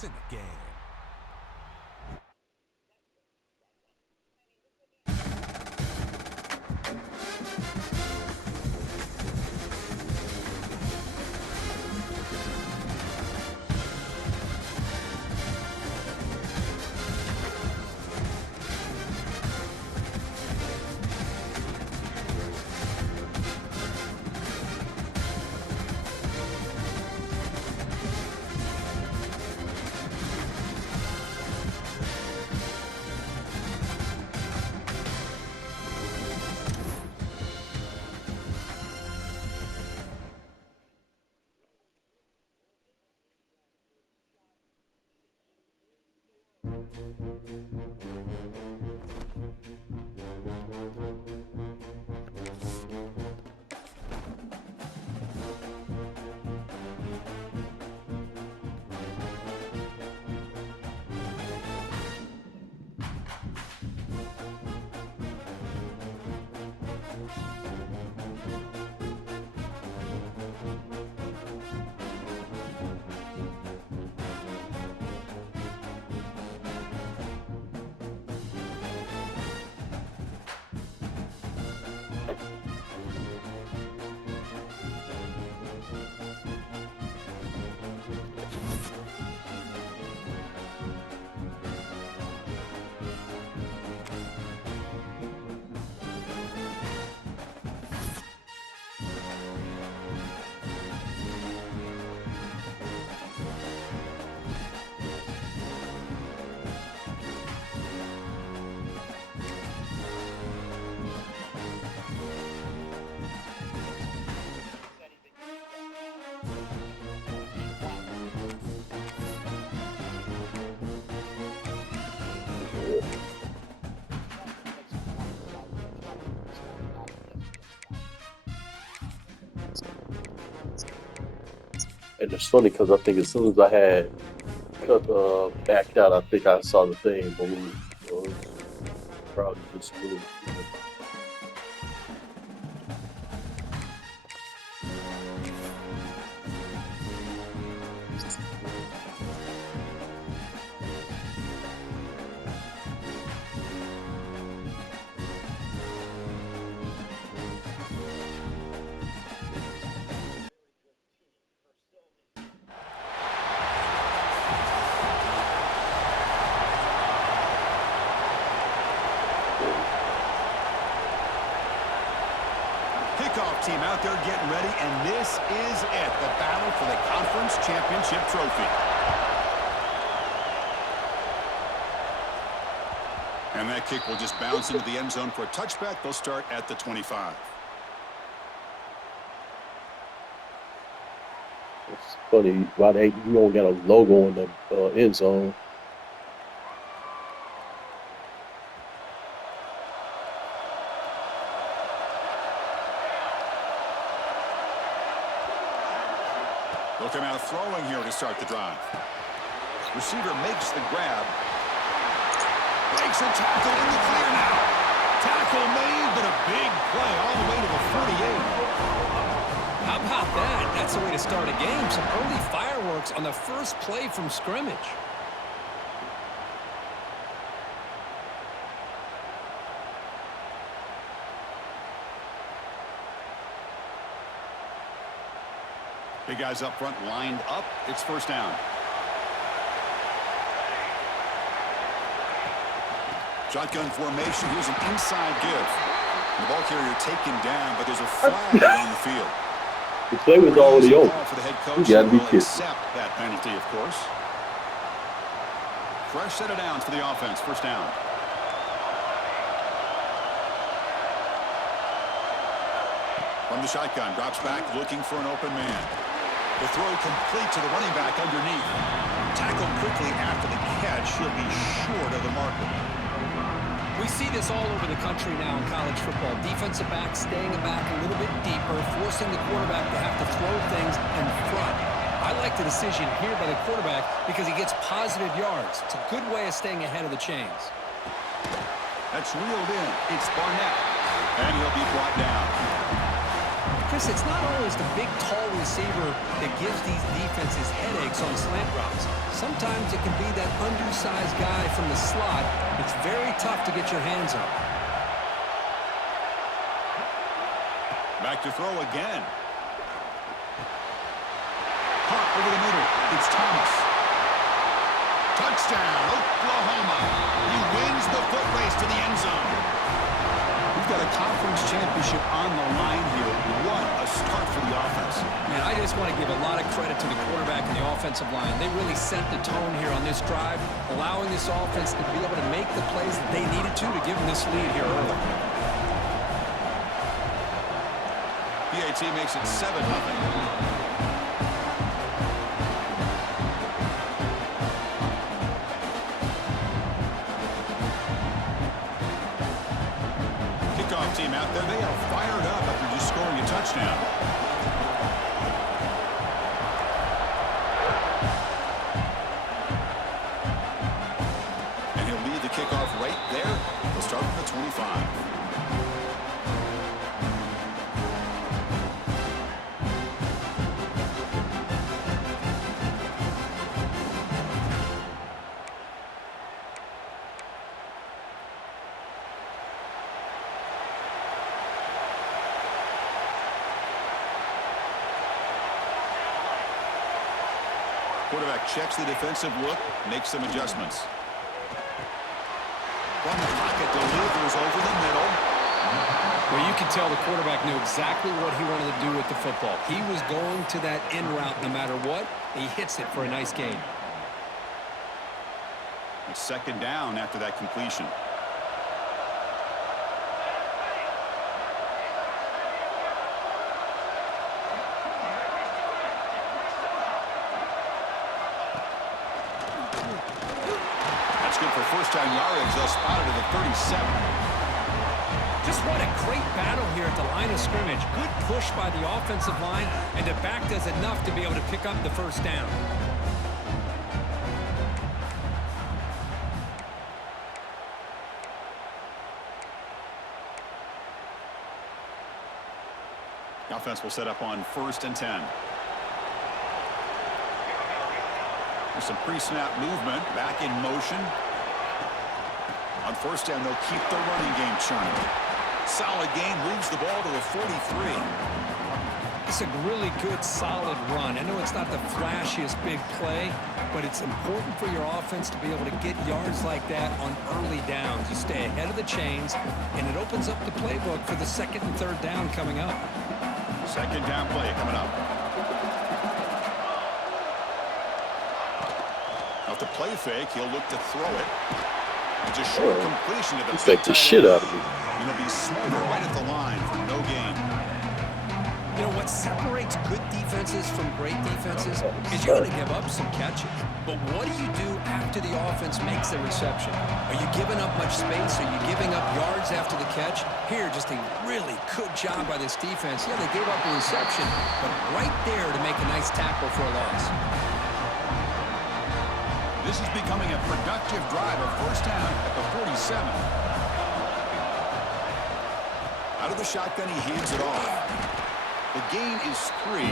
points in the game. And it's funny because I think as soon as I had backed out, I think I saw the thing move. So it's probably just moved. Kickoff team out there getting ready, and this is it, the battle for the conference championship trophy. And that kick will just bounce into the end zone for a touchback. They'll start at the 25. It's funny why you don't got a logo in the end zone. They'll come out throwing here to start the drive. Receiver makes the grab. Makes a tackle in the clear now. Tackle made, but a big play all the way to the 48. How about that? That's the way to start a game. Some early fireworks on the first play from scrimmage. Big guys up front lined up. It's first down. Shotgun formation. Here's an inside give. The ball carrier taken down, but there's a flag on the field. The play was already over. For the head coach, You gotta be kidding. accept that penalty, of course. Fresh set of downs for the offense. First down. From the shotgun, drops back, looking for an open man. The throw complete to the running back underneath. Tackled quickly after the catch. He'll be short of the marker. We see this all over the country now in college football. Defensive backs staying back a little bit deeper, forcing the quarterback to have to throw things in front. I like the decision here by the quarterback because he gets positive yards. It's a good way of staying ahead of the chains. That's reeled in. It's Barnett. And he'll be brought down. Chris, it's not always the big, tall receiver that gives these defenses headaches on slant routes. Sometimes it can be that undersized guy from the slot. It's very tough to get your hands on. Back to throw again. Caught over the middle. It's Thomas. Touchdown, Oklahoma. He wins the foot race to the end zone. We've got a conference championship on the line here. What a start for the offense. Man, I just want to give a lot of credit to the quarterback and the offensive line. They really set the tone here on this drive, allowing this offense to be able to make the plays that they needed to give them this lead here early. PAT makes it 7-0. Team out there, they are fired up after just scoring a touchdown. And he'll lead the kickoff right there. He'll start from the 25. Quarterback checks the defensive look, makes some adjustments. From the pocket, delivers over the middle. Well, you can tell the quarterback knew exactly what he wanted to do with the football. He was going to that in route no matter what. He hits it for a nice gain. It's second down after that completion. First down yardage, they'll spot it at the 37. Just what a great battle here at the line of scrimmage. Good push by the offensive line, and the back does enough to be able to pick up the first down. The offense will set up on 1st and 10. There's some pre-snap movement, back in motion. On first down, they'll keep the running game churning. Solid gain, moves the ball to the 43. It's a really good, solid run. I know it's not the flashiest big play, but it's important for your offense to be able to get yards like that on early downs. You stay ahead of the chains, and it opens up the playbook for the 2nd and 3rd down coming up. Second down play coming up. Off the play fake, he'll look to throw it. It's a short completion to the faked the shit out of me. And he'll be smothered right at the line for no gain. You know, what separates good defenses from great defenses is you're going to give up some catches. But what do you do after the offense makes the reception? Are you giving up much space? Are you giving up yards after the catch? Here, just a really good job by this defense. Yeah, they gave up a reception, but right there to make a nice tackle for a loss. This is becoming a productive drive of first down at the 47. Out of the shotgun, he hands it off. The gain is 3.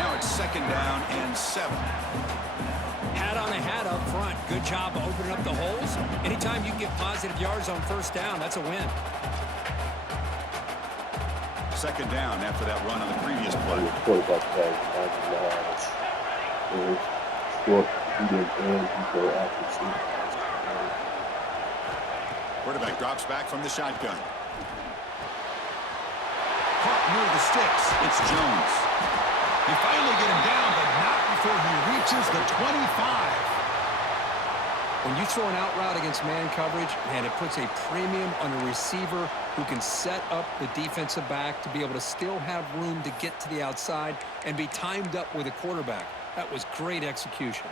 Now it's 2nd down and 7. Hat on a hat up front. Good job of opening up the holes. Anytime you can get positive yards on first down, that's a win. 2nd down after that run on the previous play. Quarterback drops back from the shotgun. Caught near the sticks. It's Jones. They finally get him down, but not before he reaches the 25. When you throw an out route against man coverage, man, it puts a premium on a receiver who can set up the defensive back to be able to still have room to get to the outside and be timed up with a quarterback. That was great execution.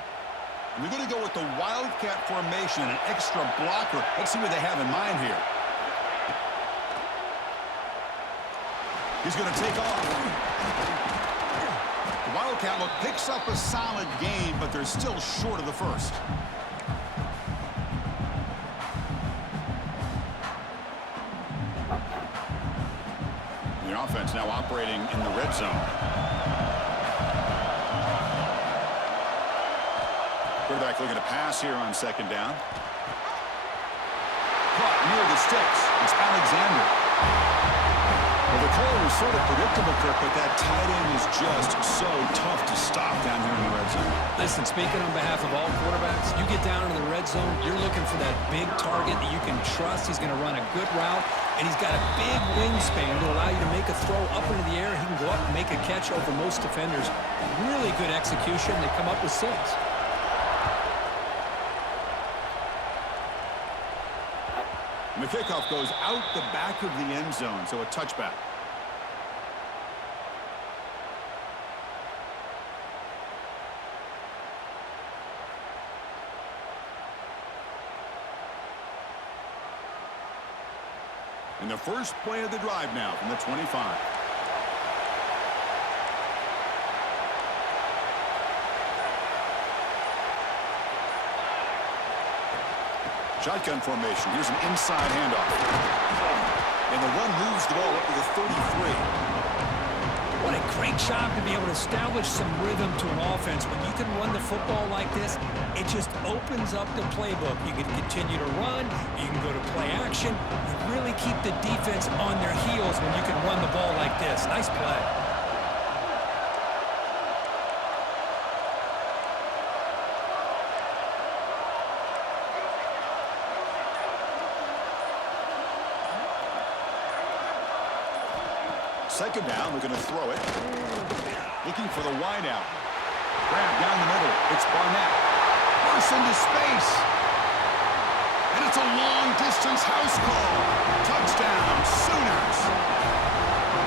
We're going to go with the Wildcat formation, an extra blocker. Let's see what they have in mind here. He's going to take off. The Wildcat look picks up a solid gain, but they're still short of the first. offense now operating in the red zone. Quarterback looking to pass here on second down. Caught near the sticks. It's Alexander. Well, the call was sort of predictable, Kirk, but that tight end is just so tough to stop down here in the red zone. Listen, speaking on behalf of all quarterbacks, you get down into the red zone, you're looking for that big target that you can trust. He's going to run a good route, and he's got a big wingspan to allow you to make a throw up into the air. He can go up and make a catch over most defenders. Really good execution. They come up with 6. And the kickoff goes out the back of the end zone, so a touchback. And the first play of the drive now from the 25. Shotgun formation. Here's an inside handoff. And the run moves the ball up to the 33. What a great job to be able to establish some rhythm to an offense. When you can run the football like this, it just opens up the playbook. You can continue to run. You can go to play action. You really keep the defense on their heels when you can run the ball like this. Nice play. Second down, they're going to throw it. Looking for the wide out. Grab down the middle. It's Barnett. Bursts into space. And it's a long-distance house call. Touchdown, Sooners.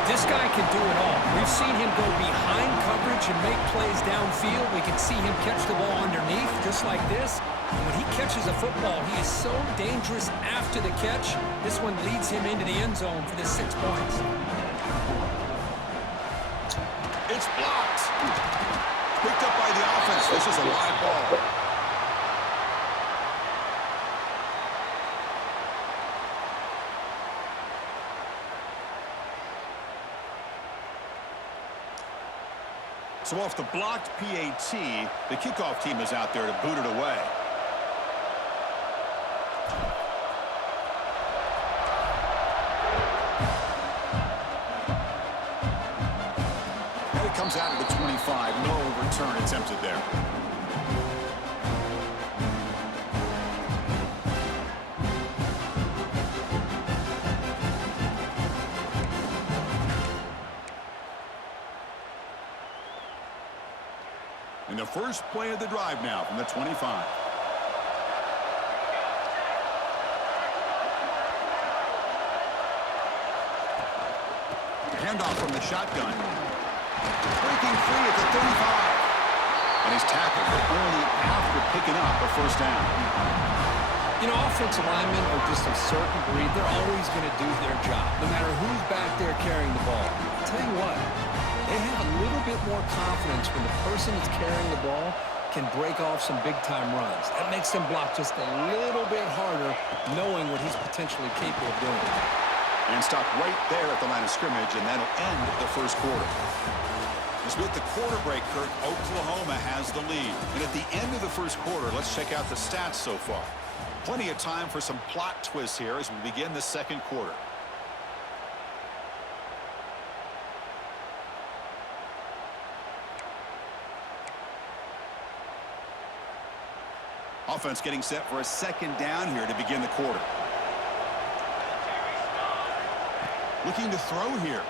This guy can do it all. We've seen him go behind coverage and make plays downfield. We can see him catch the ball underneath, just like this. And when he catches a football, he is so dangerous after the catch. This one leads him into the end zone for the 6 points. It's blocked. Picked up by the offense. This is a live ball. So off the blocked PAT, the kickoff team is out there to boot it away. Comes out of the 25. No return attempted there. And the first play of the drive now from the 25. Handoff from the shotgun. Breaking free at the 35. And he's tackled, but only after picking up a first down. You know, offensive linemen are just a certain breed. They're always going to do their job, no matter who's back there carrying the ball. I'll tell you what, they have a little bit more confidence when the person that's carrying the ball can break off some big-time runs. That makes them block just a little bit harder, knowing what he's potentially capable of doing. And stop right there at the line of scrimmage, and that'll end the first quarter. As with the quarter break, Kirk, Oklahoma has the lead. And at the end of the first quarter, let's check out the stats so far. Plenty of time for some plot twists here as we begin the second quarter. Offense getting set for a second down here to begin the quarter. Looking to throw here.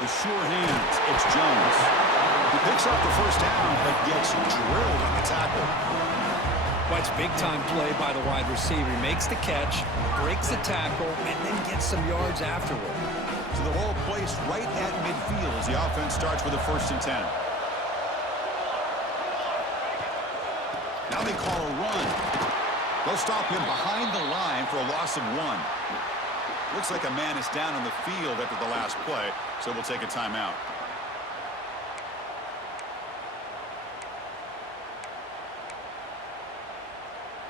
The sure hands, it's Jones. He picks up the first down, but gets drilled on the tackle. Well, it's big-time play by the wide receiver. He makes the catch, breaks the tackle, and then gets some yards afterward. So the ball placed right at midfield as the offense starts with a 1st and 10. Now they call a run. They'll stop him behind the line for a loss of 1. Looks like a man is down on the field after the last play, so we'll take a timeout.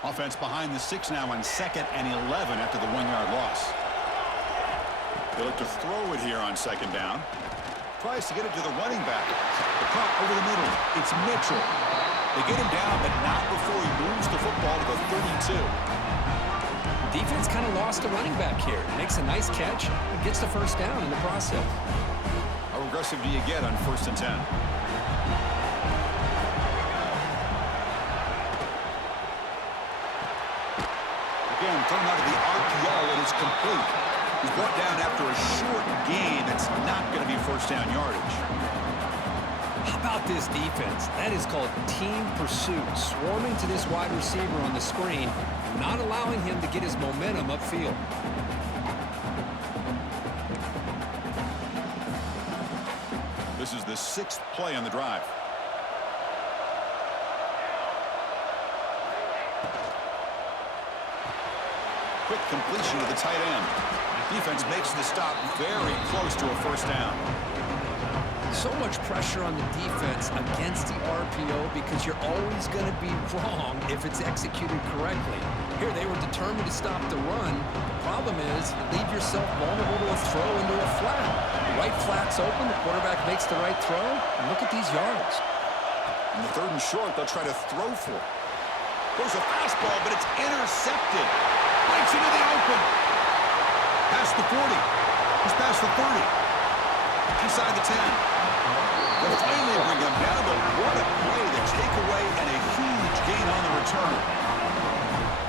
Offense behind the 6 now on 2nd and 11 after the 1-yard loss. They look to throw it here on second down. Tries to get it to the running back. The cut over the middle. It's Mitchell. They get him down, but not before he moves the football to the 32. Defense kind of lost a running back here. Makes a nice catch and gets the first down in the process. How aggressive do you get on 1st and 10? Again, thrown out of the RPO, and it's complete. He's brought down after a short gain. That's not going to be first down yardage. How about this defense? That is called team pursuit. Swarming to this wide receiver on the screen, not allowing him to get his momentum upfield. This is the 6th play on the drive. Quick completion to the tight end. Defense makes the stop very close to a first down. So much pressure on the defense against the RPO because you're always going to be wrong if it's executed correctly. Here they were determined to stop the run. The problem is you leave yourself vulnerable to a throw into a flat. The right flat's open, the quarterback makes the right throw, and look at these yards. In the 3rd and short, they'll try to throw for it. Goes a fastball, but it's intercepted. Breaks into the open. Past the 40. He's past the 30. Inside the 10. They'll finally bring him down, but what a play. The takeaway and a huge gain on the return.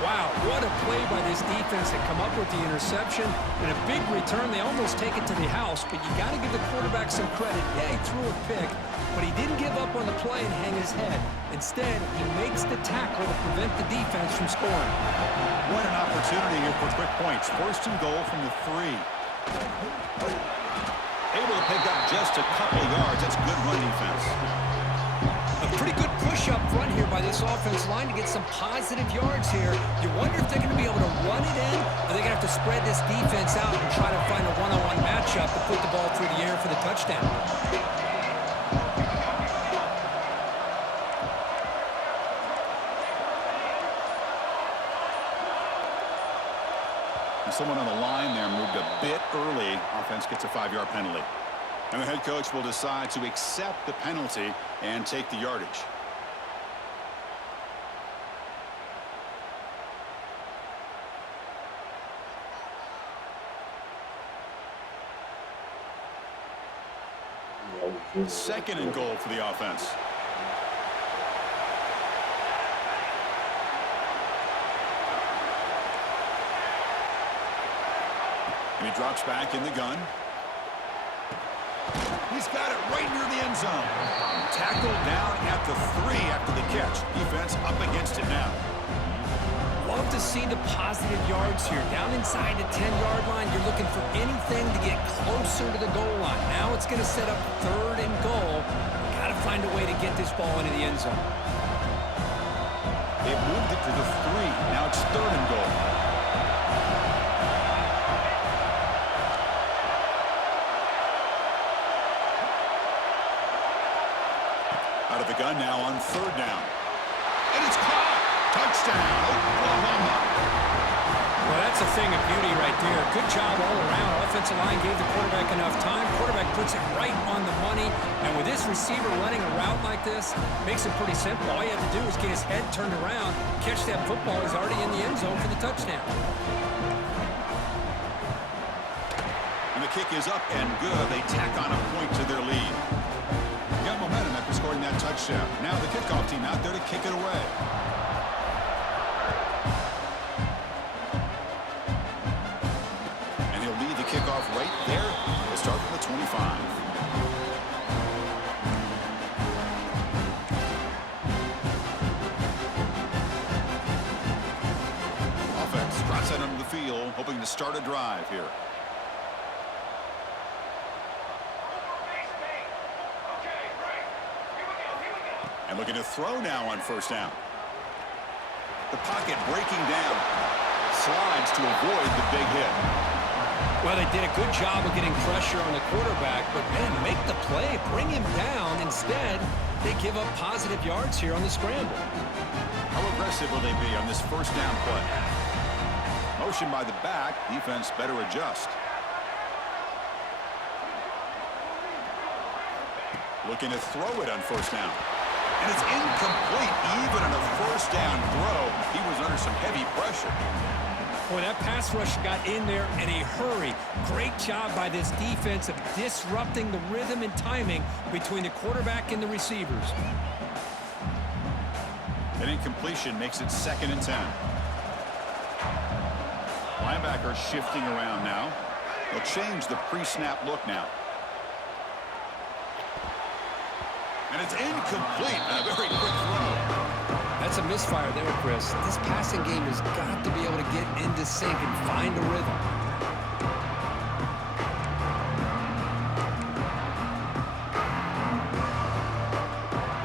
Wow, what a play by this defense to come up with the interception. And a big return. They almost take it to the house, but you got to give the quarterback some credit. Yeah, he threw a pick, but he didn't give up on the play and hang his head. Instead, he makes the tackle to prevent the defense from scoring. What an opportunity here for quick points. 1st and goal from the 3. Able to pick up just a couple of yards. That's good run defense. A pretty good push up front here by this offensive line to get some positive yards here. You wonder if they're going to be able to run it in, or they're going to have to spread this defense out and try to find a one-on-one matchup to put the ball through the air for the touchdown. Someone on the line there moved a bit early. Offense gets a 5-yard penalty. And the head coach will decide to accept the penalty and take the yardage. Second and goal for the offense. And he drops back in the gun. He's got it right near the end zone. Tackled down at the 3 after the catch. Defense up against it now. Love to see the positive yards here. Down inside the 10-yard line, you're looking for anything to get closer to the goal line. Now it's going to set up 3rd and goal. Got to find a way to get this ball into the end zone. They've moved it to the 3. Now it's 3rd and goal. Out of the gun now on 3rd down. And it's caught. Touchdown, Oklahoma. Well, that's a thing of beauty right there. Good job all around. Offensive line gave the quarterback enough time. Quarterback puts it right on the money. And with this receiver running a route like this, makes it pretty simple. All you have to do is get his head turned around, catch that football. He's already in the end zone for the touchdown. And the kick is up and good. They tack on a point to their lead. Got momentum after scoring that touchdown. Now the kickoff team out there to kick it away. And he'll lead the kickoff right there. We'll start from the 25. Offense drops that onto the field, hoping to start a drive here. And looking to throw now on 1st down. The pocket breaking down. Slides to avoid the big hit. Well, they did a good job of getting pressure on the quarterback, but, man, make the play, bring him down. Instead, they give up positive yards here on the scramble. How aggressive will they be on this 1st down play? Motion by the back. Defense better adjust. Looking to throw it on first down. And it's incomplete. Even on a first down throw, he was under some heavy pressure. Boy, that pass rush got in there in a hurry. Great job by this defense of disrupting the rhythm and timing between the quarterback and the receivers. An incompletion makes it 2nd and 10. Linebacker shifting around now. They'll change the pre-snap look now. And it's incomplete and a very quick throw. That's a misfire there, Chris. This passing game has got to be able to get into sync and find a rhythm.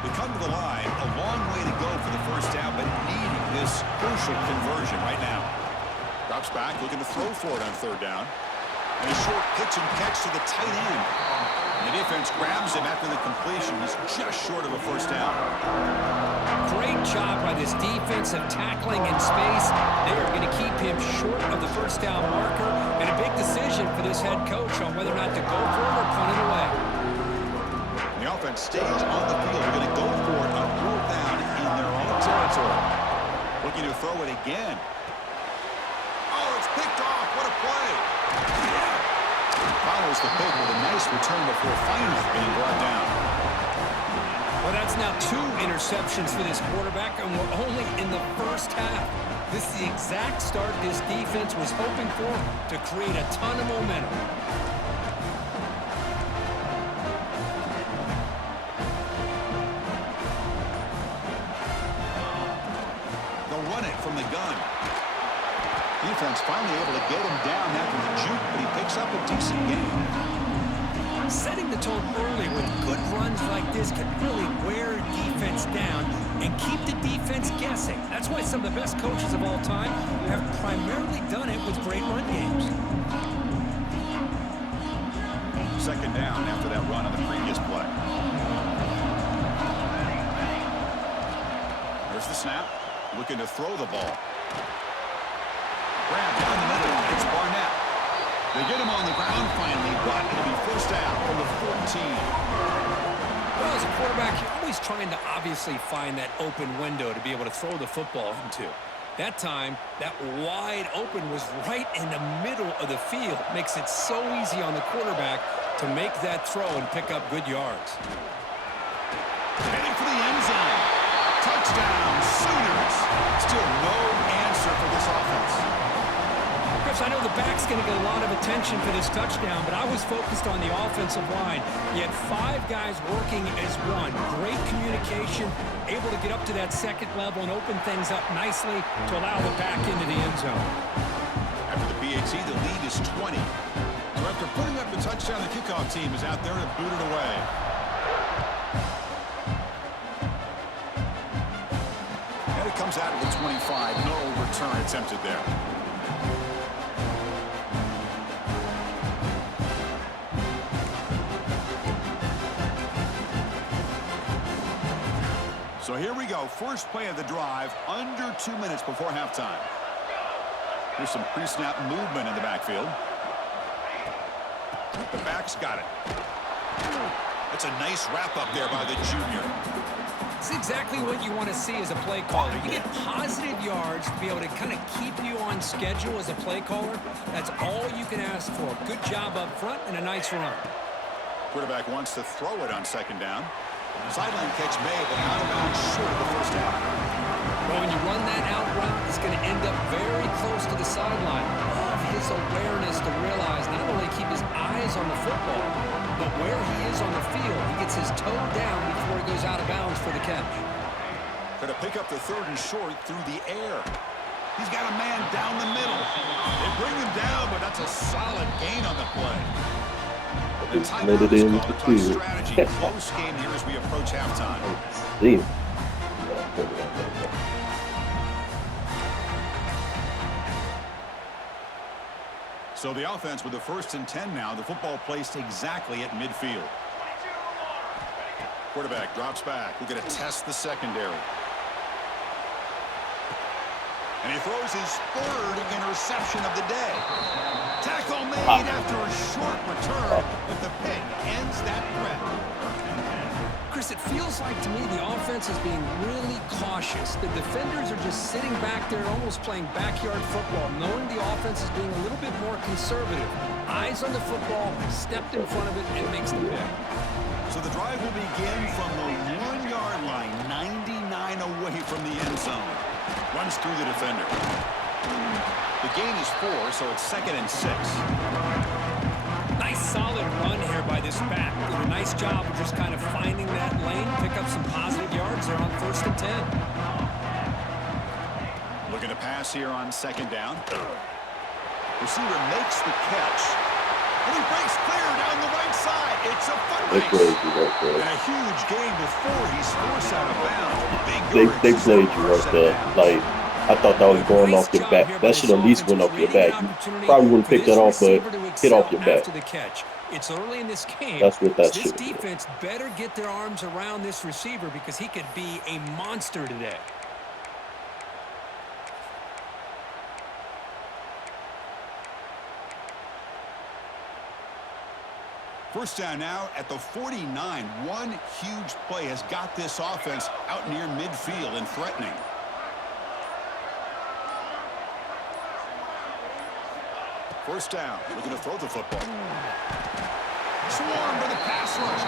They come to the line, a long way to go for the first down, but needing this crucial conversion right now. Drops back, looking to throw for it on 3rd down. And a short pitch and catch to the tight end. And the defense grabs him after the completion. He's just short of a first down. Great job by this defense of tackling in space. They are going to keep him short of the first down marker. And a big decision for this head coach on whether or not to go for it or punt it away. The offense stays on the field. They're going to go for it on 4th down in their own territory. Looking to throw it again. Oh, it's picked off. What a play. Follows the pick with a nice return before finally being brought down. Well, that's now 2 interceptions for this quarterback, and we're only in the first half. This is the exact start this defense was hoping for to create a ton of momentum. They'll run it from the gun. Defense finally able to get him down after the juke, but he picks up a decent gain. Setting the tone early with good runs like this can really wear defense down and keep the defense guessing. That's why some of the best coaches of all time have primarily done it with great run games. 2nd down after that run on the previous play. There's the snap. Looking to throw the ball. Grab down the middle. It's Barnett. They get him on the ground finally, but it'll be first down from the 14. Well, as a quarterback, you're always trying to obviously find that open window to be able to throw the football into. That time, that wide open was right in the middle of the field. Makes it so easy on the quarterback to make that throw and pick up good yards. Heading for the end zone. Touchdown, Sooners. Still no answer for this offense. Chris, I know the back's going to get a lot of attention for this touchdown, but I was focused on the offensive line. You had 5 guys working as one. Great communication, able to get up to that 2nd level and open things up nicely to allow the back into the end zone. After the PAT, the lead is 20. So after putting up the touchdown, the kickoff team is out there to boot it away. And it comes out of the 25. No return attempted there. So here we go. First play of the drive, under 2 minutes before halftime. Here's some pre-snap movement in the backfield. The back's got it. That's a nice wrap-up there by the junior. It's exactly what you want to see as a play caller. You get positive yards to be able to kind of keep you on schedule as a play caller. That's all you can ask for. Good job up front and a nice run. Quarterback wants to throw it on 2nd down. Sideline catch made, but out of bounds short of the first down. Well, when you run that out route, it's going to end up very close to the sideline. Love his awareness to realize not only keep his eyes on the football, but where he is on the field. He gets his toe down before he goes out of bounds for the catch. Going to pick up the 3rd and short through the air. He's got a man down the middle. They bring him down, but that's a solid gain on the play. Let it in the field. Close game here as we approach halftime. See. So the offense with the 1st and 10 now. The football placed exactly at midfield. Quarterback drops back. We're going to test the secondary. And he throws his 3rd interception of the day. Tackle made after a short return, but the pick ends that threat. Chris, it feels like to me the offense is being really cautious. The defenders are just sitting back there almost playing backyard football, knowing the offense is being a little bit more conservative. Eyes on the football, stepped in front of it, and makes the pick. So the drive will begin from the 1-yard line, 99 away from the end zone. Runs through the defender. The gain is 4, so it's 2nd and 6. Nice solid run here by this back. Did a nice job of just kind of finding that lane, pick up some positive yards there on 1st and 10. Looking to pass here on 2nd down. Receiver makes the catch. And he breaks clear down the right side. It's a foot race. And a huge gain before he's forced out of bounds. They played you right there. Like, I thought that was going off your back. That should at least went off your back. You probably wouldn't pick that off, but hit off your back. It's early in this game. That's what that This should defense better get their arms around this receiver because he could be a monster today. First down now at the 49. One huge play has got this offense out near midfield and threatening. First down, looking to throw the football. Swarmed by the pass rush.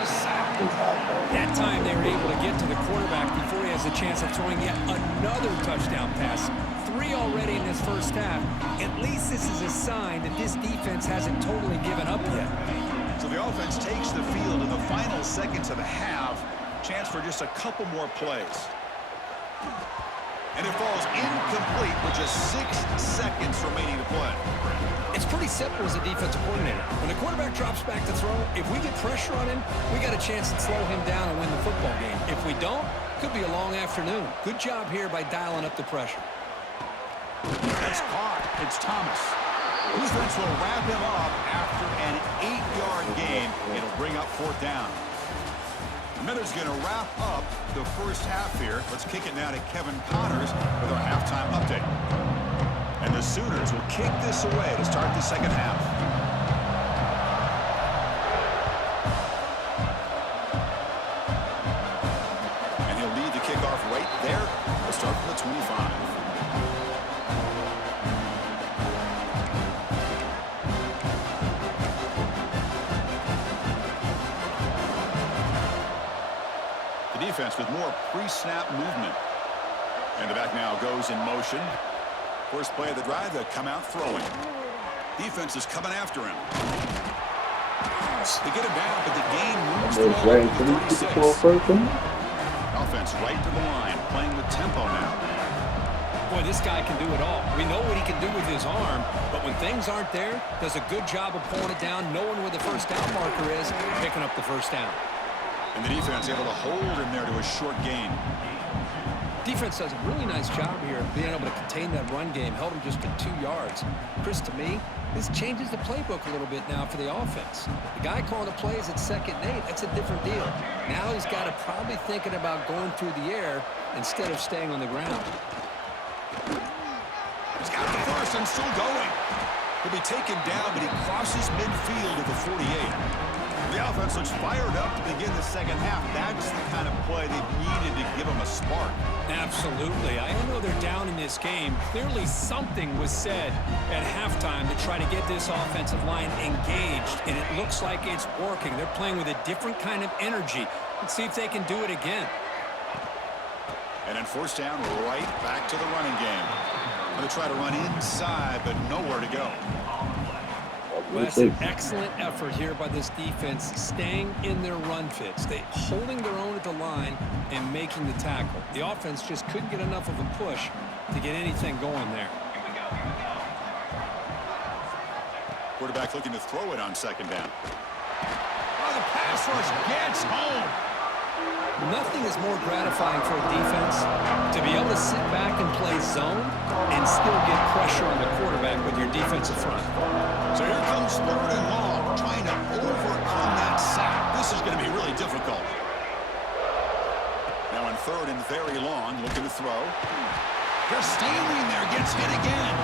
That time they were able to get to the quarterback before he has a chance of throwing yet another touchdown pass. 3 already in this first half. At least this is a sign that this defense hasn't totally given up yet. So the offense takes the field in the final seconds of the half. Chance for just a couple more plays. And it falls incomplete with just 6 seconds remaining to play. It's pretty simple as a defensive coordinator. When the quarterback drops back to throw, if we get pressure on him, we got a chance to slow him down and win the football game. If we don't, could be a long afternoon. Good job here by dialing up the pressure. That's caught. It's Thomas. Defense will wrap him up after an 8-yard gain. It'll bring up 4th down. The Miners going to wrap up the first half here. Let's kick it now to Kevin Connors with our halftime update. And the Sooners will kick this away to start the second half. And he'll lead the kickoff right there. We'll start from the 25. Defense with more pre-snap movement. And the back now goes in motion. First play of the drive, they'll come out throwing. Defense is coming after him. They get him down, but the game moves the ball to 36. Offense right to the line, playing with tempo now. Boy, this guy can do it all. We know what he can do with his arm, but when things aren't there, does a good job of pulling it down, knowing where the first down marker is, picking up the first down. And the defense able to hold him there to a short gain. Defense does a really nice job here of being able to contain that run game, held him just to 2 yards. Chris, to me, this changes the playbook a little bit now for the offense. The guy calling the plays at 2nd and 8, that's a different deal. Now he's got to probably thinking about going through the air instead of staying on the ground. He's got the first and still going. He'll be taken down, but he crosses midfield at the 48. The offense looks fired up to begin the second half. That's the kind of play they've needed to give them a spark. Absolutely. I know they're down in this game. Clearly something was said at halftime to try to get this offensive line engaged, and it looks like it's working. They're playing with a different kind of energy. Let's see if they can do it again. And then first down, right back to the running game. Going to try to run inside, but nowhere to go. Well, that's an excellent effort here by this defense, staying in their run fits. They holding their own at the line and making the tackle. The offense just couldn't get enough of a push to get anything going there. Quarterback looking to throw it on second down. Oh, the pass rush gets home. Nothing is more gratifying for a defense to be able to sit back and play zone and still get pressure on the quarterback with your defensive front. So here comes 3rd and long, trying to overcome that sack. This is going to be really difficult. Now in 3rd and very long, looking to throw. They're standing there, gets hit again.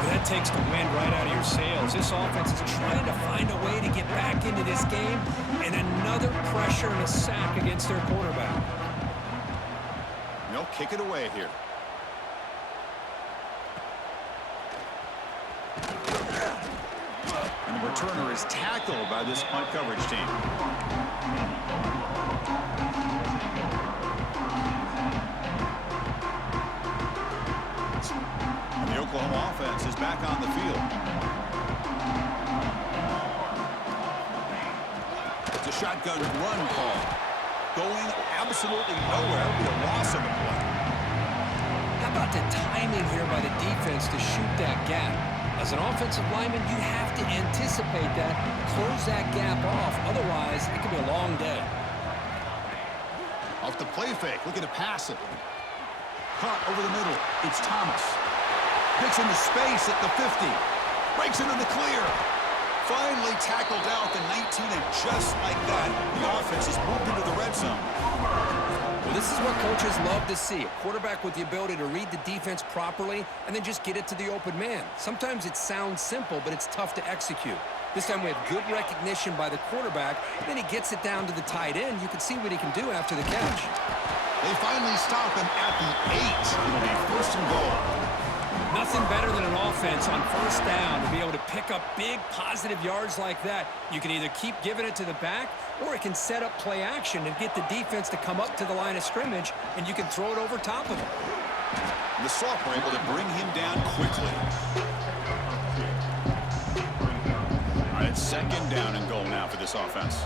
Well, that that takes the wind right out of your sails. This offense is trying to find a way to get back into this game, and another pressure and a sack against their quarterback. They'll kick it away here. And the returner is tackled by this punt coverage team. And the Oklahoma offense is back on the field. It's a shotgun run call. Going absolutely nowhere with a loss of the play. How about the timing here by the defense to shoot that gap? As an offensive lineman, you have to anticipate that, close that gap off. Otherwise, it could be a long day. Off the play fake, looking to pass it. Caught over the middle. It's Thomas. Picks into space at the 50. Breaks into the clear. Finally tackled out the 19, and just like that, the offense has moved into the red zone. Well, this is what coaches love to see. A quarterback with the ability to read the defense properly and then just get it to the open man. Sometimes it sounds simple, but it's tough to execute. This time we have good recognition by the quarterback. Then he gets it down to the tight end. You can see what he can do after the catch. They finally stop him at the 8. It'll be first and goal. Nothing better than an offense on first down to be able to pick up big positive yards like that. You can either keep giving it to the back, or it can set up play action and get the defense to come up to the line of scrimmage, and you can throw it over top of him. The Sophomore able to bring him down quickly. All right, it's second down and goal now for this offense.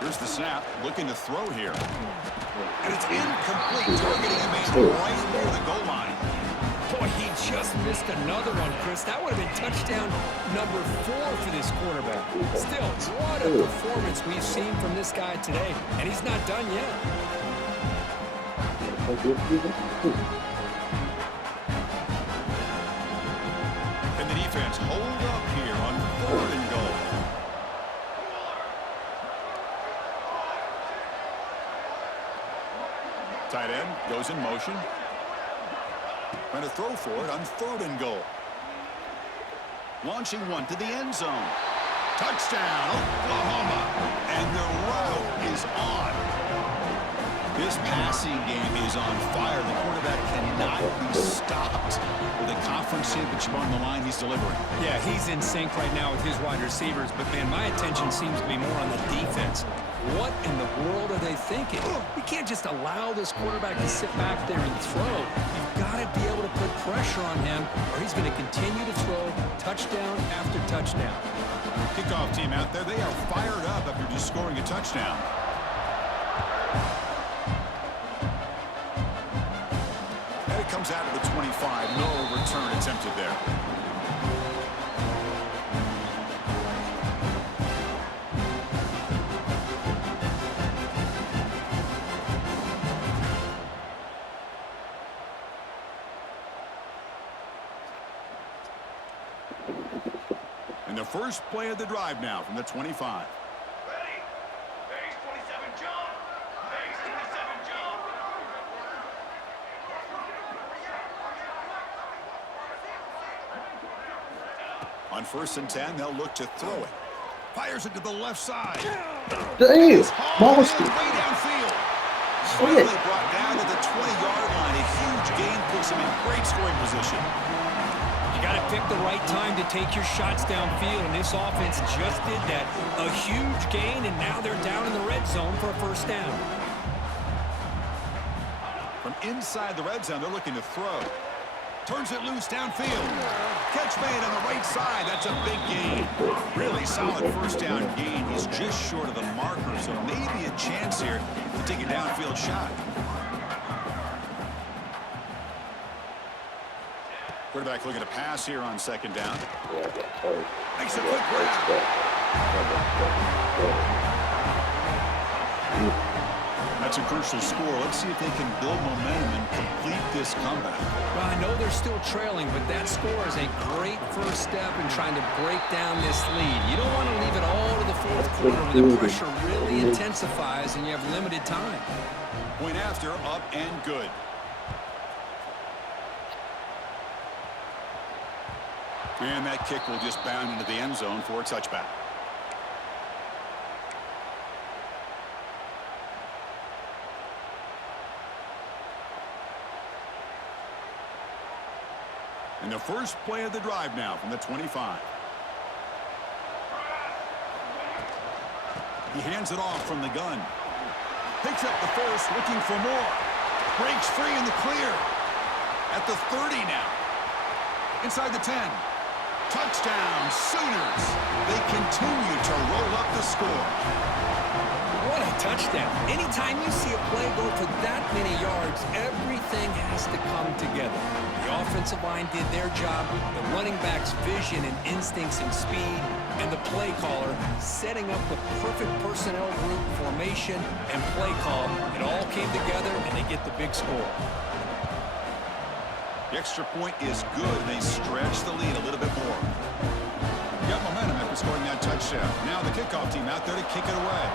Here's the snap, looking to throw here. And it's incomplete, targeting a man right near the goal line. Boy, he just missed another one, Chris. That would have been touchdown number 4 for this quarterback. Still, what a performance we've seen from this guy today, and he's not done yet. Can the defense hold up here on 3rd and goal? Tight end goes in motion. Trying to throw for it on 3rd and goal. Launching one to the end zone. Touchdown, Oklahoma. And the route is on. This passing game is on fire. The quarterback cannot be stopped with a conference championship on the line he's delivering. Yeah, he's in sync right now with his wide receivers, but, man, my attention seems to be more on the defense. What in the world are they thinking? You can't just allow this quarterback to sit back there and throw. You've got to be able to put pressure on him, or he's going to continue to throw touchdown after touchdown. Kickoff team out there, they are fired up after just scoring a touchdown. And it comes out of the 25. No return attempted there. And the first play of the drive now from the 25. Ready? Base 27, John. Base 27, John. On 1st and 10, they'll look to throw it. Fires it to the left side. Damn, Monster. monster. Way downfield. Shit. Finally brought down to the 20-yard line. A huge gain puts him in great scoring position. You got to pick the right time to take your shots downfield, and this offense just did that. A huge gain, and now they're down in the red zone for a first down. From inside the red zone, they're looking to throw. Turns it loose downfield. Catch made on the right side. That's a big gain. Really solid first down gain. He's just short of the marker, so maybe a chance here to take a downfield shot. Quarterback looking to pass here on 2nd down. Makes a quick grab. That's a crucial score. Let's see if they can build momentum and complete this comeback. Well, I know they're still trailing, but that score is a great first step in trying to break down this lead. You don't want to leave it all to the fourth quarter where the pressure really intensifies and you have limited time. Point after, up and good. And that kick will just bound into the end zone for a touchback. And the first play of the drive now from the 25. He hands it off from the gun. Picks up the first, looking for more. Breaks free in the clear. At the 30 now. Inside the 10. Touchdown, Sooners. They continue to roll up the score. What a touchdown. Anytime you see a play go for that many yards, everything has to come together. The offensive line did their job, the running back's vision and instincts and speed, and the play caller setting up the perfect personnel group, formation, and play call. It all came together, and they get the big score. The extra point is good. They stretch the lead a little bit more. Got momentum after scoring that touchdown. Now the kickoff team out there to kick it away.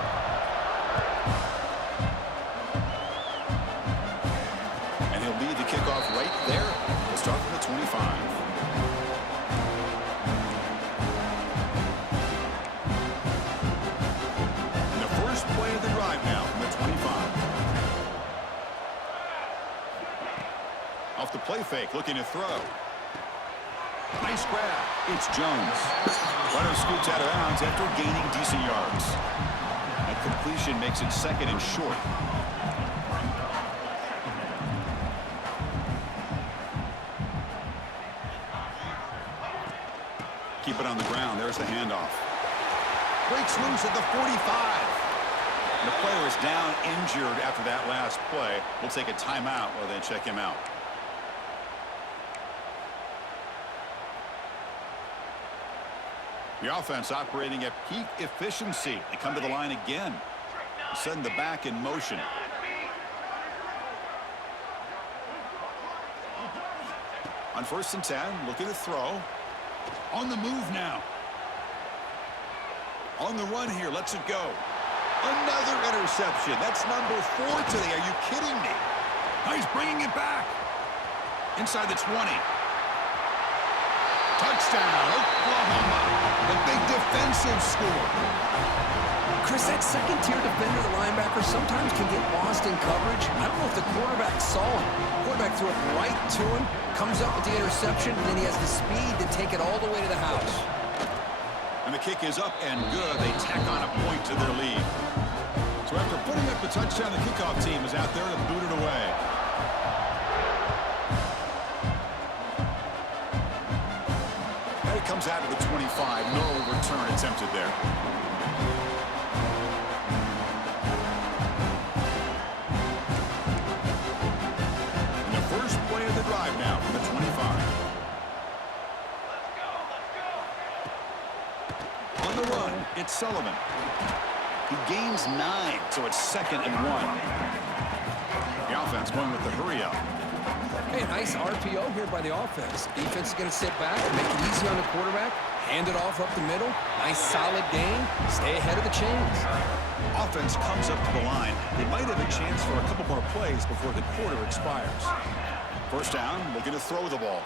And he'll lead the kickoff right there. We'll start from the 25. And the first play of the drive now from the 25. Off the play fake, looking to throw. Nice grab. It's Jones. Runner scoots out of bounds after gaining decent yards. That completion makes it second and short. Keep it on the ground. There's the handoff. Breaks loose at the 45. And the player is down injured after that last play. We'll take a timeout while they check him out. The offense operating at peak efficiency. They come to the line again. Send the back in motion. On 1st and 10, looking to throw. On the move now. On the run here, lets it go. Another interception. That's number 4 today. Are you kidding me? Oh, he's bringing it back. Inside the 20. Touchdown, Oklahoma. The big defensive score. Chris, that second-tier defender, the linebacker, sometimes can get lost in coverage. I don't know if the quarterback saw him. The quarterback threw it right to him, comes up with the interception, and then he has the speed to take it all the way to the house. And the kick is up and good. They tack on a point to their lead. So after putting up the touchdown, the kickoff team is out there to boot it away. Comes out of the 25. No return attempted there. And the first play of the drive now from the 25. On the run, it's Sullivan. He gains 9, so it's 2nd and 1. The offense going with the hurry up. Hey, nice RPO here by the offense. Defense is going to sit back, make it easy on the quarterback, hand it off up the middle. Nice solid gain. Stay ahead of the chains. Offense comes up to the line. They might have a chance for a couple more plays before the quarter expires. First down, looking to throw the ball.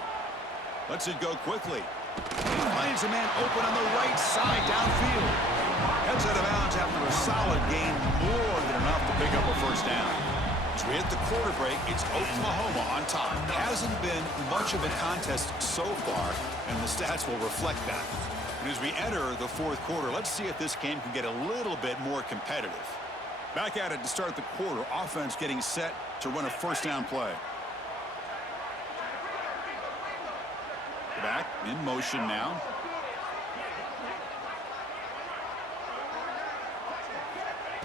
Lets it go quickly. He finds a man open on the right side downfield. Heads out of bounds after a solid gain, more than enough to pick up a first down. As we hit the quarter break, it's Oklahoma on top. Hasn't been much of a contest so far, and the stats will reflect that. And as we enter the fourth quarter, let's see if this game can get a little bit more competitive. Back at it to start the quarter, offense getting set to run a first down play. Back in motion now.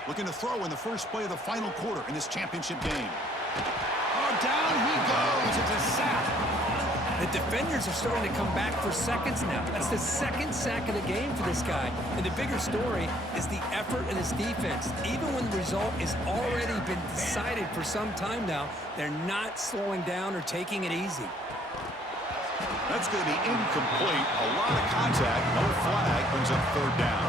Looking to throw in the first play of the final quarter in this championship game. Oh, down he goes. It's a sack. The defenders are starting to come back for seconds now. That's the second sack of the game for this guy. And the bigger story is the effort in his defense. Even when the result has already been decided for some time now, they're not slowing down or taking it easy. That's going to be incomplete. A lot of contact. No flag. Brings up third down.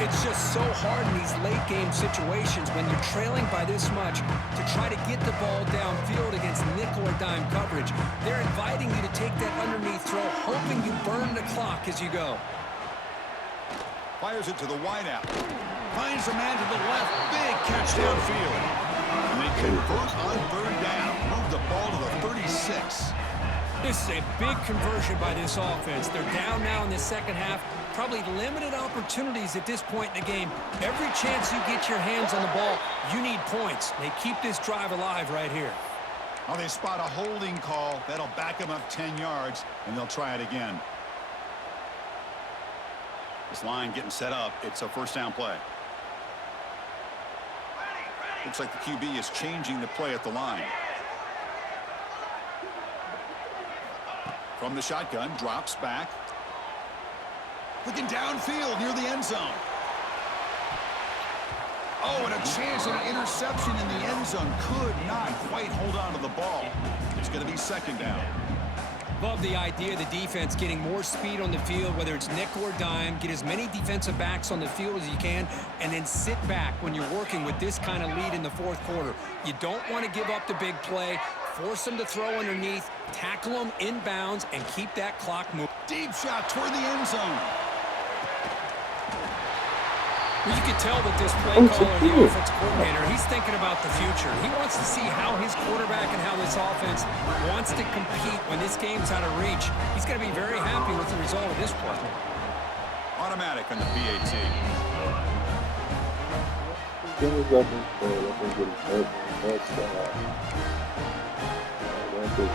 It's just so hard in these late-game situations when you're trailing by this much to try to get the ball downfield against nickel or dime coverage. They're inviting you to take that underneath throw, hoping you burn the clock as you go. Fires it to the wideout. Finds a man to the left. Big catch downfield. And they convert on third down. Move the ball to the 36. This is a big conversion by this offense. They're down now in the second half. Probably limited opportunities at this point in the game. Every chance you get your hands on the ball, you need points. They keep this drive alive right here. Oh, they spot a holding call. That'll back them up 10 yards, and they'll try it again. This line getting set up. It's a first down play. Looks like the QB is changing the play at the line. From the shotgun, drops back. Looking downfield near the end zone. Oh, and a chance at an interception in the end zone. Could not quite hold on to the ball. It's going to be second down. Love the idea of the defense getting more speed on the field, whether it's nickel or dime. Get as many defensive backs on the field as you can, and then sit back when you're working with this kind of lead in the fourth quarter. You don't want to give up the big play. Force them to throw underneath, tackle them inbounds, and keep that clock moving. Deep shot toward the end zone. Well, you can tell that this play caller, the offensive coordinator, he's thinking about the future. He wants to see how his quarterback and how this offense wants to compete when this game's out of reach. He's going to be very happy with the result of this play. Automatic on the PAT.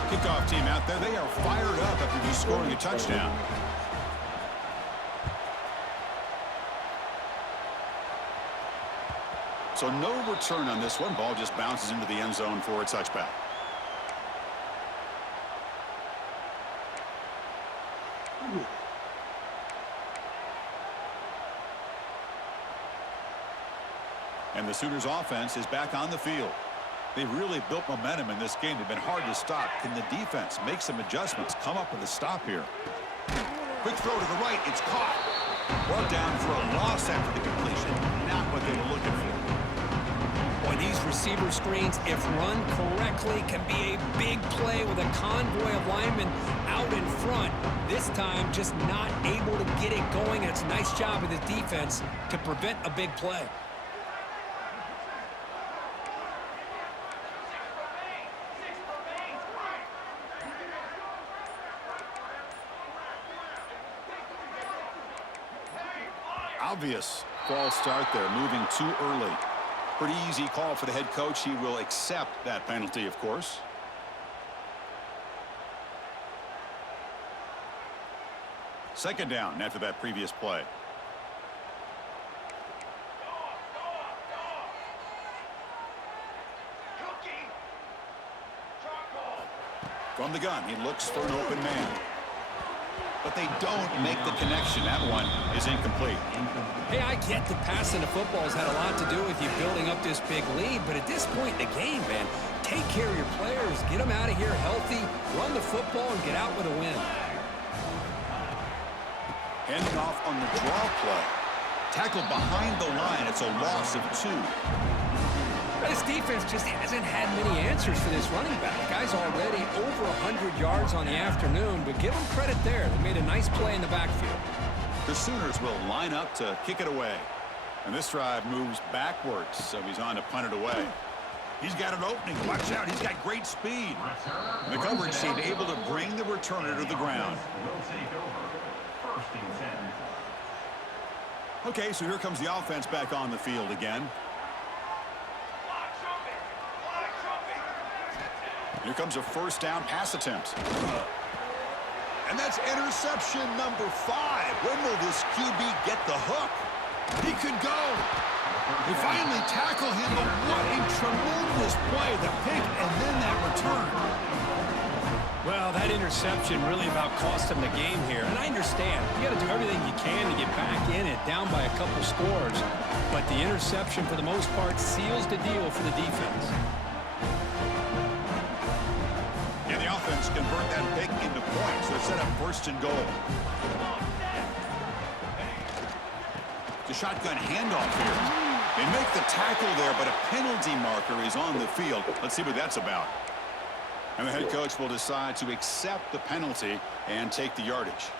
Kickoff team out there. They are fired up after just scoring a touchdown. So no return on this one. Ball just bounces into the end zone for a touchback. And the Sooners offense is back on the field. They've really built momentum in this game. They've been hard to stop. Can the defense make some adjustments? Come up with a stop here. Quick throw to the right. It's caught. Brought down for a loss after the completion. Not what they were looking for. Boy, these receiver screens, if run correctly, can be a big play with a convoy of linemen out in front. This time, just not able to get it going. And it's a nice job of the defense to prevent a big play. Obvious false start there, moving too early. Pretty easy call for the head coach. He will accept that penalty, of course. Second down after that previous play. From the gun, he looks for an open man. But they don't make the connection. That one is incomplete. Hey, I get the passing of football has had a lot to do with you building up this big lead, but at this point in the game, man, take care of your players, get them out of here healthy, run the football, and get out with a win. Handing off on the draw play. Tackled behind the line. It's a loss of 2. This defense just hasn't had many answers for this running back. The guy's already over 100 yards on the afternoon, but give him credit there. They made a nice play in the backfield. The Sooners will line up to kick it away. And this drive moves backwards, so he's on to punt it away. He's got an opening. Watch out. He's got great speed. The coverage team able to bring the returner to the ground. Okay, so here comes the offense back on the field again. Here comes a first down pass attempt. And that's interception number 5. When will this QB get the hook? He could go. They finally tackle him, but what a tremendous play. The pick and then that return. Well, that interception really about cost him the game here. And I understand. You got to do everything you can to get back in it, down by a couple scores. But the interception, for the most part, seals the deal for the defense. And the offense convert that pick into points. They're set up first and goal. The shotgun handoff here. They make the tackle there, but a penalty marker is on the field. Let's see what that's about. And the head coach will decide to accept the penalty and take the yardage.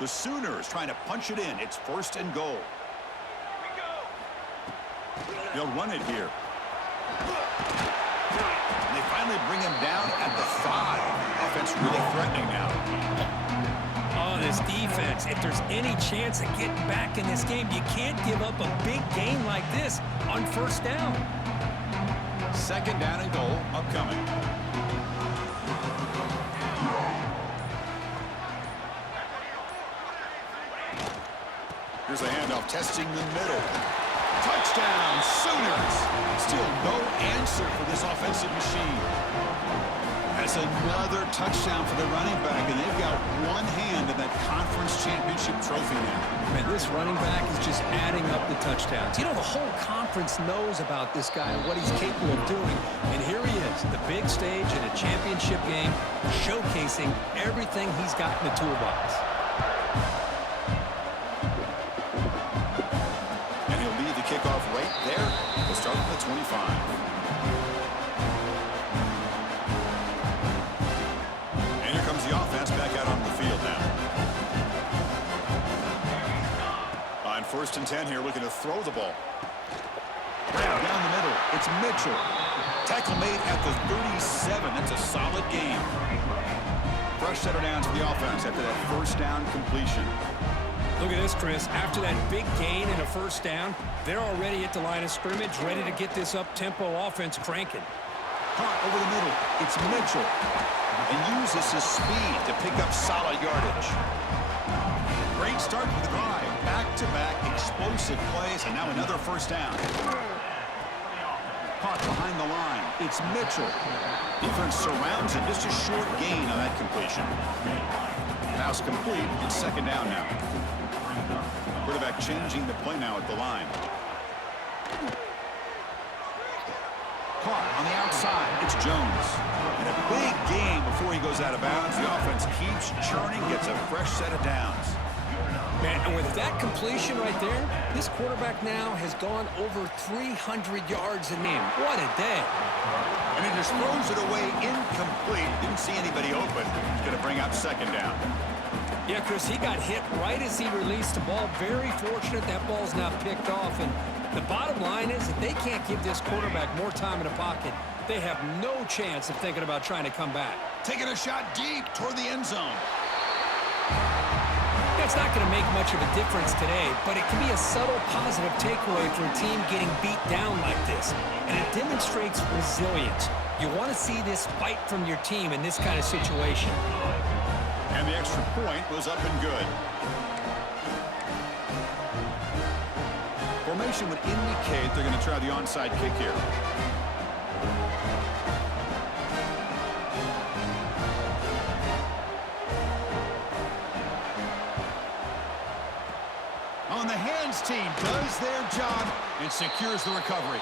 The Sooners trying to punch it in. It's first and goal. They'll run it here. And they finally bring him down at the 5. Offense really threatening now. Oh, this defense, if there's any chance of getting back in this game, you can't give up a big gain like this on first down. Second down and goal upcoming. Here's a handoff testing the middle. Touchdown, Sooners. Still no answer for this offensive machine. That's another touchdown for the running back, and they've got one hand in that conference championship trophy now. Man, this running back is just adding up the touchdowns. You know, the whole conference knows about this guy and what he's capable of doing. And here he is, the big stage in a championship game, showcasing everything he's got in the toolbox. And he'll lead the kickoff right there. We'll start from the 25. The offense back out on the field now. On first and 10 here, looking to throw the ball. Down the middle, it's Mitchell. Tackle made at the 37. That's a solid game. Fresh set of downs for the offense after that first down completion. Look at this, Chris. After that big gain and a first down, they're already at the line of scrimmage, ready to get this up-tempo offense cranking. Caught over the middle, it's Mitchell. And uses his speed to pick up solid yardage. Great start to the drive. Back-to-back explosive plays, and now another first down. Caught behind the line. It's Mitchell. Defense surrounds him. Just a short gain on that completion. Pass complete. It's second down now. Quarterback changing the play now at the line. Caught on the outside. It's Jones. And a big game before he goes out of bounds. The offense keeps churning, gets a fresh set of downs. Man, and with that completion right there, this quarterback now has gone over 300 yards a game. What a day. And he just throws it away incomplete. Didn't see anybody open. He's going to bring up second down. Yeah, Chris, he got hit right as he released the ball. Very fortunate that ball's now picked off. And the bottom line is that they can't give this quarterback more time in the pocket. They have no chance of thinking about trying to come back. Taking a shot deep toward the end zone. That's not going to make much of a difference today, but it can be a subtle positive takeaway for a team getting beat down like this. And it demonstrates resilience. You want to see this fight from your team in this kind of situation. And the extra point was up and good. Formation would indicate they're going to try the onside kick here. On the hands team does their job and secures the recovery.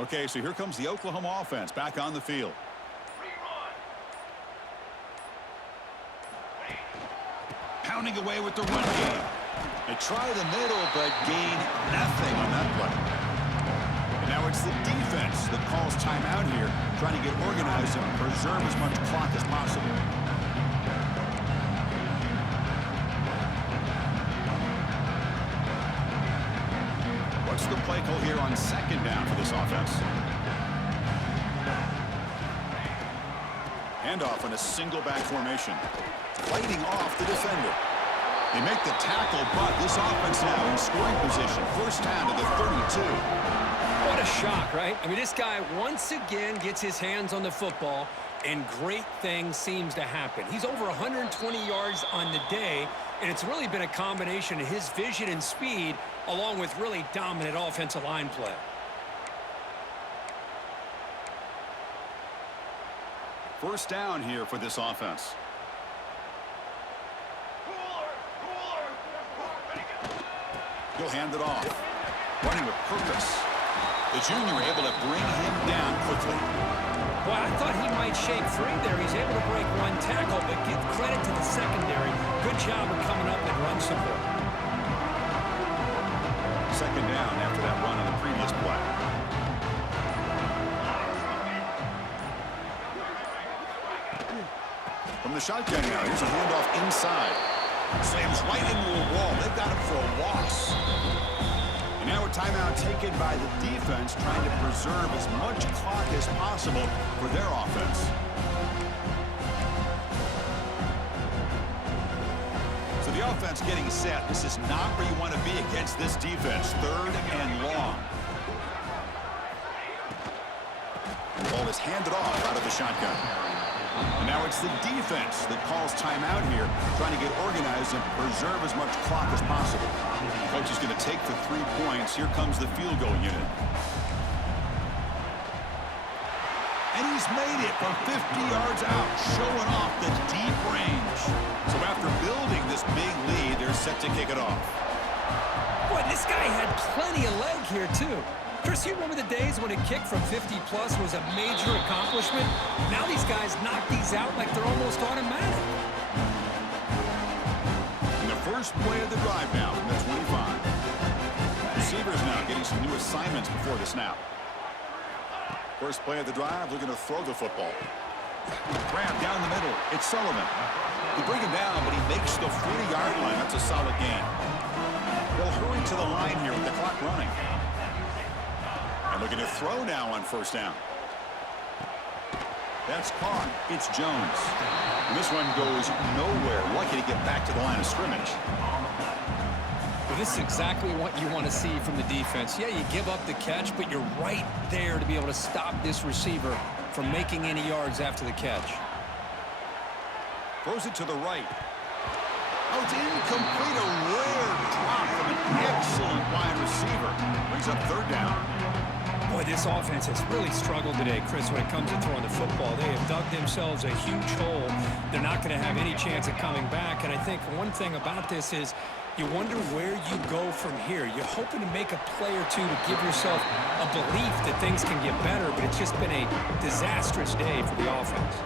Okay, so here comes the Oklahoma offense back on the field. Pounding away with the run game. They try the middle, but gain nothing on that play. And now it's the defense that calls timeout here, trying to get organized and preserve as much clock as possible. What's the play call here on second down for this offense? Handoff in a single back formation. Fighting off the defender. They make the tackle, but this offense now in scoring position. First down to the 32. What a shock, right? I mean, this guy once again gets his hands on the football, and great things seems to happen. He's over 120 yards on the day, and it's really been a combination of his vision and speed along with really dominant offensive line play. First down here for this offense. He'll hand it off. Running with purpose. The junior able to bring him down quickly. Well, I thought he might shake free there. He's able to break one tackle, but give credit to the secondary. Good job of coming up and run support. Second down after that run on the previous play. From the shotgun now, here's a handoff inside. Slams right into a wall. They've got him for a loss. And now a timeout taken by the defense, trying to preserve as much clock as possible for their offense. So the offense getting set. This is not where you want to be against this defense. Third and long. Ball is handed off out of the shotgun. And now it's the defense that calls timeout here, trying to get organized and preserve as much clock as possible. Coach is going to take the 3 points. Here comes the field goal unit. And he's made it from 50 yards out, showing off the deep range. So after building this big lead, they're set to kick it off. Boy, this guy had plenty of leg here, too. Chris, you remember the days when a kick from 50-plus was a major accomplishment? Now these guys knock these out like they're almost automatic. And the first play of the drive now from the 25. Receivers now getting some new assignments before the snap. First play of the drive, looking to throw the football. Grab down the middle. It's Sullivan. They bring him down, but he makes the 40-yard line. That's a solid gain. They'll hurry to the line here with the clock running. And looking to throw now on first down. That's caught. It's Jones. And this one goes nowhere. Lucky to get back to the line of scrimmage. Well, this is exactly what you want to see from the defense. Yeah, you give up the catch, but you're right there to be able to stop this receiver from making any yards after the catch. Throws it to the right. Oh, it's incomplete. A rare drop from an excellent wide receiver. Brings up third down. Boy, this offense has really struggled today, Chris, when it comes to throwing the football. They have dug themselves a huge hole. They're not going to have any chance of coming back. And I think one thing about this is you wonder where you go from here. You're hoping to make a play or two to give yourself a belief that things can get better, but it's just been a disastrous day for the offense.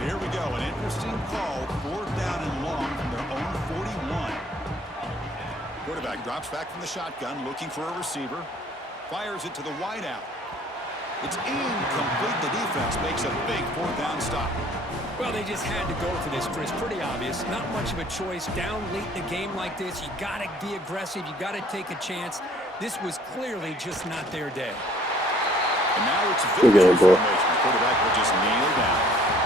Here we go, an interesting call, 4th down and long from their own 41. Quarterback drops back from the shotgun, looking for a receiver. Fires it to the wideout. It's incomplete. The defense makes a big 4th down stop. Well, they just had to go for this, Chris. Pretty obvious. Not much of a choice. Down late in a game like this, you got to be aggressive. You got to take a chance. This was clearly just not their day. And now it's victory formation. The quarterback will just kneel down.